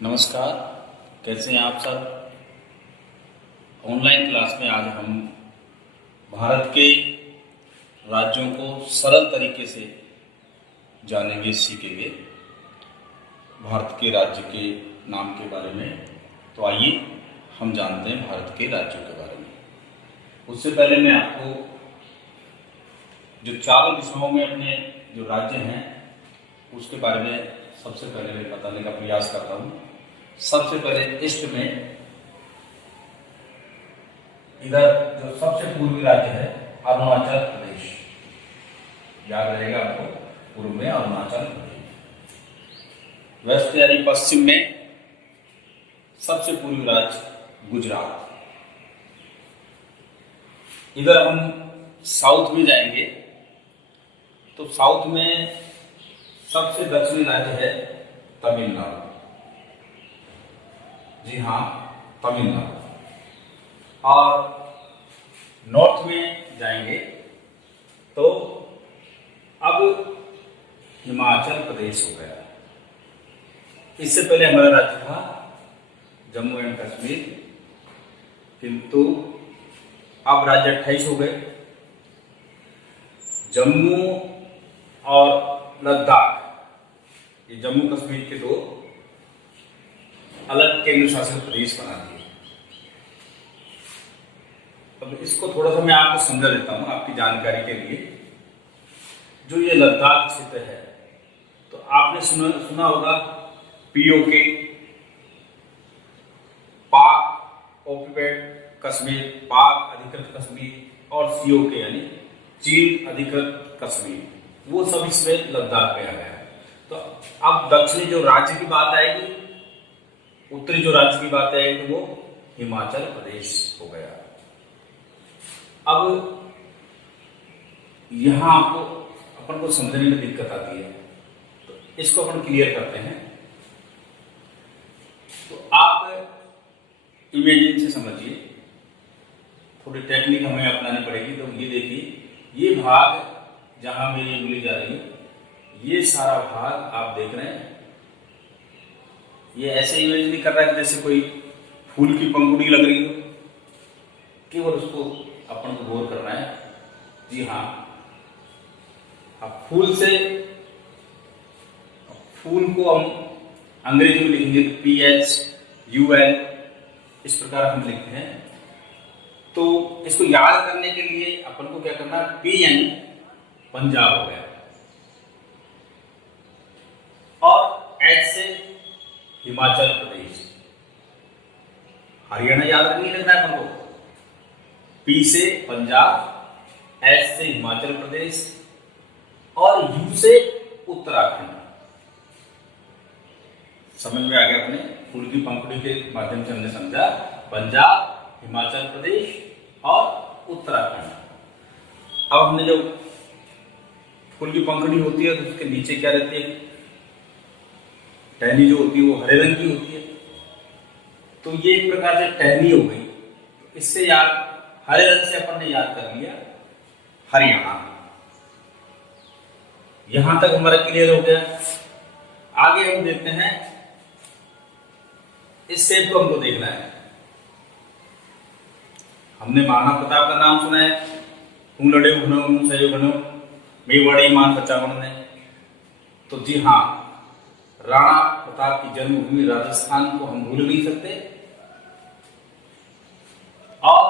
नमस्कार। कैसे हैं आप सब। ऑनलाइन क्लास में आज हम भारत के राज्यों को सरल तरीके से जानेंगे, सीखेंगे भारत के राज्य के नाम के बारे में। तो आइए हम जानते हैं भारत के राज्यों के बारे में। उससे पहले मैं आपको जो चारों दिशाओं में अपने जो राज्य हैं उसके बारे में सबसे पहले मैं बताने का प्रयास करता हूँ। सबसे पहले ईस्ट में इधर जो सबसे पूर्वी राज्य है अरुणाचल प्रदेश, याद रहेगा आपको, पूर्व में अरुणाचल प्रदेश। वेस्ट यानी पश्चिम में सबसे पूर्वी राज्य गुजरात। इधर हम साउथ में जाएंगे तो साउथ में सबसे दक्षिणी राज्य है तमिलनाडु। जी हाँ, तमिलनाडु। और नॉर्थ में जाएंगे तो अब हिमाचल प्रदेश हो गया। इससे पहले हमारा राज्य था जम्मू एंड कश्मीर, किंतु अब राज्य 28 हो गए। जम्मू और लद्दाख, ये जम्मू कश्मीर के दो अलग केंद्र शासित प्रदेश बना दिए। अब इसको थोड़ा सा मैं आपको समझा देता हूं आपकी जानकारी के लिए। जो ये लद्दाख क्षेत्र है तो आपने सुना होगा पीओके, पाक ऑक्युपाइड कश्मीर, पाक अधिकृत कश्मीर, और सीओके यानी चीन अधिकृत कश्मीर, वो सब इसमें लद्दाख में आ गया है। तो अब दक्षिणी जो राज्य की बात आएगी, उत्तरी जो राज्य की बात आएगी तो वो हिमाचल प्रदेश हो गया। अब यहां आपको अपन को समझने में दिक्कत आती है, तो इसको अपन क्लियर करते हैं। तो आप इमेजिन से समझिए, थोड़ी टेक्निक हमें अपनानी पड़ेगी। तो ये देखिए, ये भाग जहां मेरी उंगली जा रही है, ये सारा भाग आप देख रहे हैं। ये ऐसे इमेज नहीं कर रहा है जैसे कोई फूल की पंखुड़ी लग रही हो, केवल उसको अपन को गौर करना है। जी हाँ, अब फूल को हम अंग्रेजी में लिखेंगे तो PHUL, इस प्रकार हम लिखते हैं। तो इसको याद करने के लिए अपन को क्या करना, PN पंजाब हो गया, और H से हिमाचल प्रदेश। हरियाणा याद नहीं रखना है अपन को। P से पंजाब, S से हिमाचल प्रदेश, और U से उत्तराखंड। समझ में आ गया अपने फूल की पंखुड़ी के माध्यम से हमने समझा पंजाब, हिमाचल प्रदेश और उत्तराखंड। अब हमने जो फूल की पंखुड़ी होती है तो उसके नीचे क्या रहती है, टहनी जो होती है वो हरे रंग की होती है। तो ये एक प्रकार से टहनी हो गई। इससे याद, हरे रंग से अपन ने याद कर लिया हरियाणा। यहां तक हमारा क्लियर हो गया। आगे हम देखते हैं, इस शेप को हमको देखना है। हमने महाराणा प्रताप का नाम सुना है, तुम लड़े घनो सयो घनो मेवाड़ी मान बचावन ने। तो जी हाँ, राणा प्रताप की जन्मभूमि राजस्थान को हम भूल नहीं सकते। और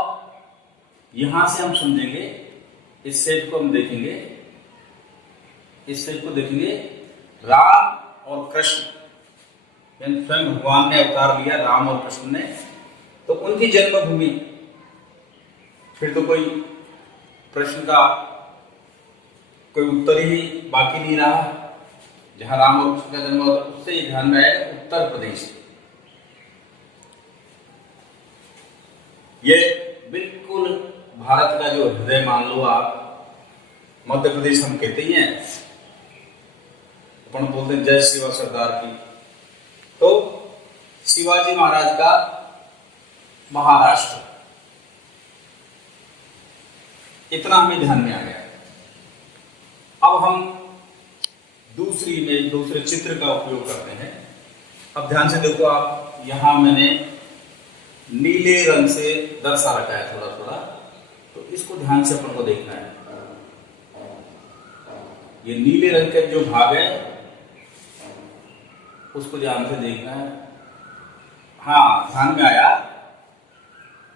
यहां से हम समझेंगे, इस सेट को हम देखेंगे, इस सेट को देखेंगे, राम और कृष्ण, स्वयं भगवान ने अवतार लिया, राम और कृष्ण ने, तो उनकी जन्मभूमि। फिर तो कोई प्रश्न का कोई उत्तर ही बाकी नहीं रहा। जहां राम और कृष्ण का जन्म होता है उससे ही ध्यान में आएगा उत्तर प्रदेश। ये बिल्कुल भारत का जो हृदय मान लो आप, मध्य प्रदेश हम कहते ही हैं, अपन बोलते हैं जय शिवा सरदार की। तो शिवाजी महाराज का महाराष्ट्र, इतना हमें ध्यान में आ गया। अब हम दूसरी इमेज, दूसरे चित्र का उपयोग करते हैं। अब ध्यान से देखो आप, यहां मैंने नीले रंग से दर्शा रखा है थोड़ा थोड़ा, तो इसको ध्यान से अपन को देखना है। ये नीले रंग का जो भाग है उसको ध्यान से देखना है। हाँ, ध्यान में आया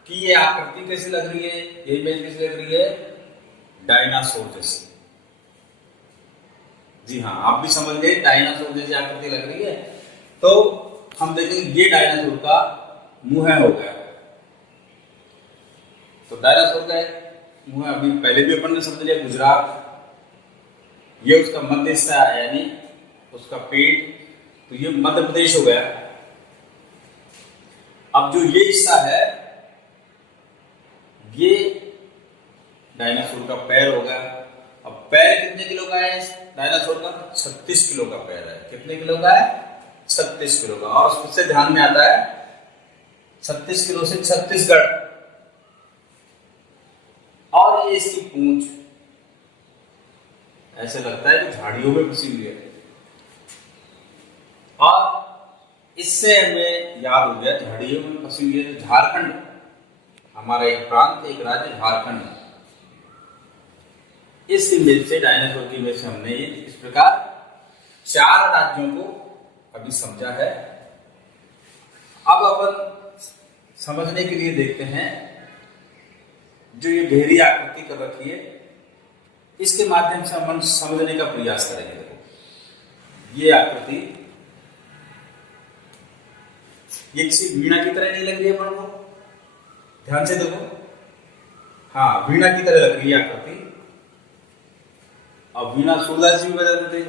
कि ये आकृति कैसी लग रही है, ये इमेज कैसी लग रही है, डायनासोर जैसी। जी हाँ, आप भी समझ गए, डायनासोर जैसी आकृति लग रही है। तो हम देखेंगे ये डायनासोर का मुंह हो गया। तो डायनासोर का मुंह अभी पहले भी अपन ने समझ लिया, गुजरात, ये उसका मध्य हिस्सा है यानी उसका पेट, तो ये मध्य प्रदेश हो गया। अब जो ये हिस्सा है ये डायनासोर का पैर हो गया। अब पैर कितने किलो का है इस डायनासोर का? 36 किलो का पैर है। कितने किलो का है? 36 किलो का। और उससे ध्यान में आता है 36 किलो से छत्तीसगढ़। और ये इसकी पूंछ ऐसे लगता है कि झाड़ियों में फंसी हुई है। और इससे हमें याद हो गया झाड़ियों में फंसी हुई है तो झारखंड, हमारा एक प्रांत, एक राज्य झारखंड है। इस इमेज से, डायनासोर की इमेज से हमने ये इस प्रकार 4 राज्यों को अभी समझा है। अब अपन समझने के लिए देखते हैं जो ये गहरी आकृति कर रखी है, इसके माध्यम से हम समझने का प्रयास करेंगे। देखो ये आकृति, ये किसी वीणा की तरह नहीं लग रही है अपन को? ध्यान से देखो, हाँ वीणा की तरह लग रही है आकृति। अब वीणा सूरदास जी भी बजाते थे,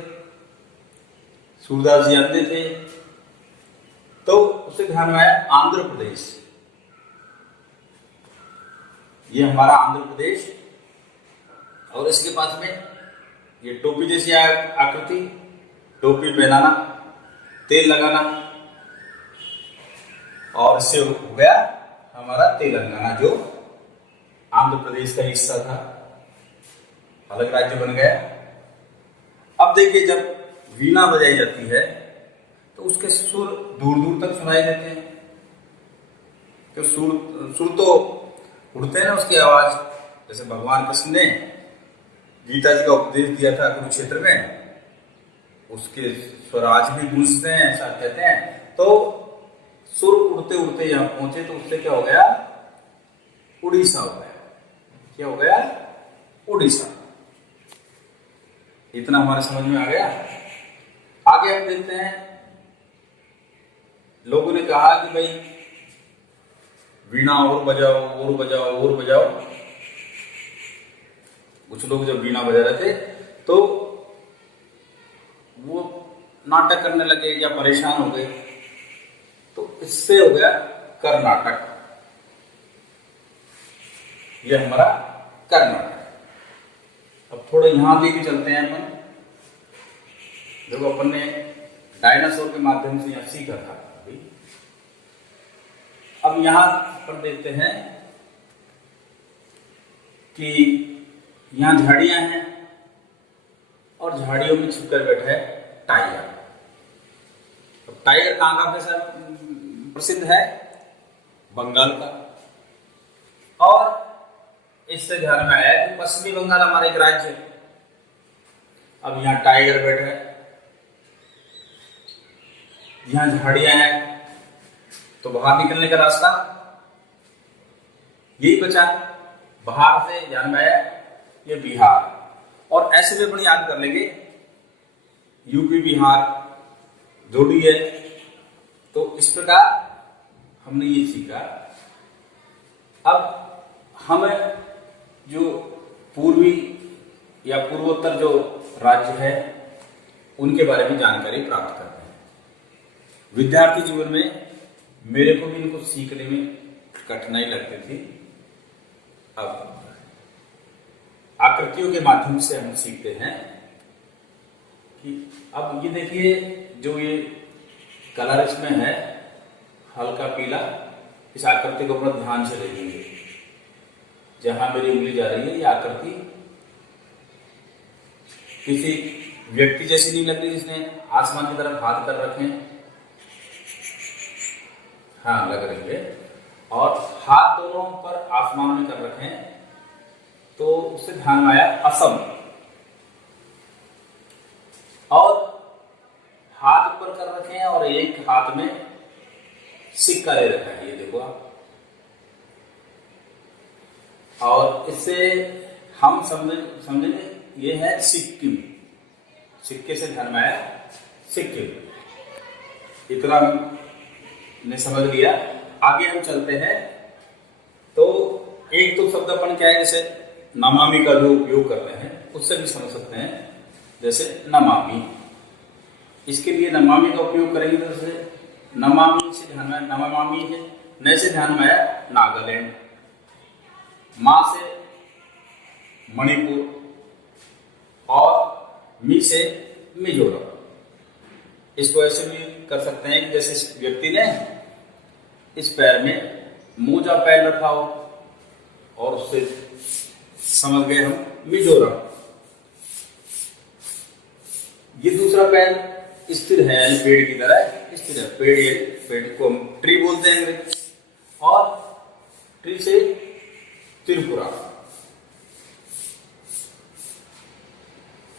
सूरदास जी आते थे, तो उससे ध्यान में आया आंध्र प्रदेश। ये हमारा आंध्र प्रदेश, और इसके पास में ये टोपी जैसी आकृति, टोपी पहनाना, तेल लगाना, और इससे हो गया हमारा तेलंगाना, जो आंध्र प्रदेश का हिस्सा था, अलग राज्य बन गया। अब देखिए जब वीणा बजाई जाती है तो उसके सुर दूर दूर तक सुनाई देते हैं। तो सुर तो उड़ते हैं ना उसकी आवाज। जैसे भगवान कृष्ण ने गीता जी का उपदेश दिया था कुरुक्षेत्र में, उसके स्वर आज भी गूंजते हैं, ऐसा कहते हैं। तो सुर उड़ते उड़ते यहां पहुंचे तो उससे क्या हो गया? उड़ीसा हो गया। क्या हो गया? उड़ीसा। इतना हमारे समझ में आ गया। आगे हम देखते हैं, लोगों ने कहा कि भाई वीणा और बजाओ और बजाओ और बजाओ। कुछ लोग जब वीणा बजा रहे थे तो वो नाटक करने लगे या परेशान हो गए, तो इससे हो गया कर्नाटक। ये हमारा कर्नाटक। अब थोड़ा यहां लेके चलते हैं अपन। देखो अपन ने डायनासोर के माध्यम से यहां सीखा था अभी। अब यहां अपन देखते हैं कि यहां झाड़ियां हैं और झाड़ियों में छिपकर बैठा है टाइगर। तो टाइगर कहां का पैसा प्रसिद्ध है? बंगाल का। और इससे ध्यान में आया कि पश्चिमी बंगाल हमारा एक राज्य है। अब यहां टाइगर बैठा है, यहां झाड़ियां हैं, तो बाहर निकलने का रास्ता यही बचा। बाहर से ध्यान में आया ये बिहार, और ऐसे में अपन याद कर लेंगे यूपी बिहार जोड़ी है। तो इस प्रकार हमने ये सीखा। अब हम जो पूर्वी या पूर्वोत्तर जो राज्य है उनके बारे में जानकारी प्राप्त करते हैं। विद्यार्थी जीवन में मेरे को भी इनको सीखने में कठिनाई लगती थी। अब आकृतियों के माध्यम से हम सीखते हैं कि अब ये देखिए जो ये कलर इसमें है हल्का पीला, इस आकृति को अपना ध्यान से देखेंगे। जहां मेरी उंगली जा रही है ये आकृति किसी व्यक्ति जैसी नहीं लग रही जिसने आसमान की तरफ हाथ कर रखे हैं। हाँ लग रही है। और हाथ दोनों पर आसमान में कर रखे हैं, तो उससे ध्यान में आया असम। और हाथ ऊपर कर रखे हैं और एक हाथ में सिक्का ले रखा है, ये देखो आप। और इससे हम समझेंगे ये है सिक्किम। सिक्के से ध्यान में आया सिक्किम। इतना हमने समझ लिया। आगे हम चलते हैं। तो एक तो शब्द अपन क्या है, जैसे नमामि का जो उपयोग कर रहे हैं उससे भी समझ सकते हैं। जैसे नमामि, इसके लिए नमामि का उपयोग करेंगे तो जैसे नमामि से ध्यान में नमामि है, न से ध्यान में आया नागालैंड, मां से मणिपुर और मी से मिजोरम। इसको ऐसे भी कर सकते हैं कि जैसे इस व्यक्ति ने इस पैर में मोजा पहन रखा हो और उससे समझ गए हम मिजोरम। ये दूसरा पैर स्थिर है, यानी पेड़ की तरह स्थिर है। पेड़ को हम ट्री बोलते हैं अंग्रेजी, और ट्री से त्रिपुरा।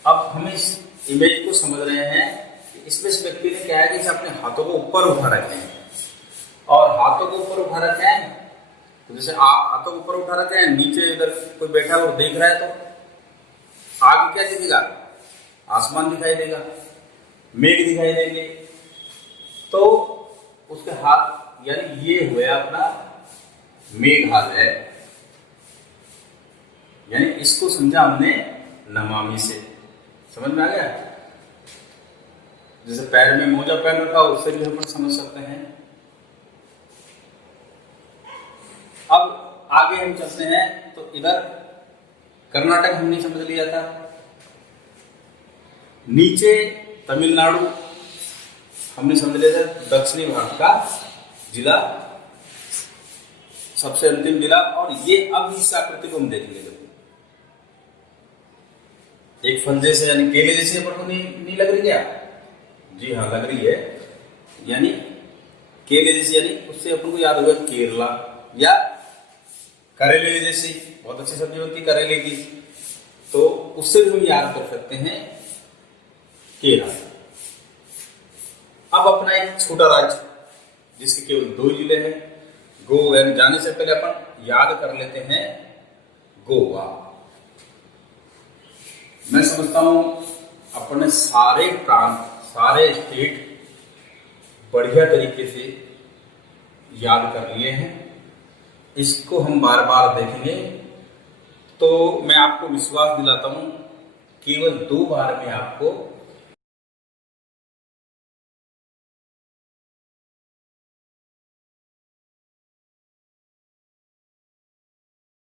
अब हम इस इमेज को समझ रहे हैं कि इसमें इस व्यक्ति ने क्या है कि अपने हाथों को ऊपर उठा रखे हैं, और हाथों को ऊपर उठा रखे हैं तो जैसे आप हाथों को ऊपर उठा रखे हैं, नीचे इधर कोई बैठा है और देख रहा है तो आगे क्या दिखेगा, आसमान दिखाई देगा, मेघ दिखाई देंगे। तो उसके हाथ यानी ये हुआ अपना मेघालय, यानी इसको समझा हमने नमामि से। समझ में आ गया। जैसे पैर में मोजा पहन रखा उससे भी हम समझ सकते हैं। अब आगे हम चलते हैं तो इधर कर्नाटक हमने समझ लिया था। नीचे तमिलनाडु हमने समझ लिया था, दक्षिणी भारत का जिला, सबसे अंतिम जिला। और ये अब इस आकृति को हम देखेंगे। एक फल जैसे यानी केले जैसे अपन को नहीं लग रही क्या? जी हाँ लग रही है। यानी केले जैसे, यानी उससे अपन को याद होगा केरला, या करेले जैसी बहुत अच्छी सब्जी होती है करेले की, तो उससे भी हम याद कर सकते हैं केरला। अब अपना एक छोटा राज्य जिसके केवल 2 जिले हैं, गोवा, यानी जाने से पहले अपन याद कर लेते हैं गोवा। मैं समझता हूं अपने सारे प्रांत, सारे स्टेट बढ़िया तरीके से याद कर लिए हैं। इसको हम बार बार देखेंगे तो मैं आपको विश्वास दिलाता हूं केवल 2 बार में आपको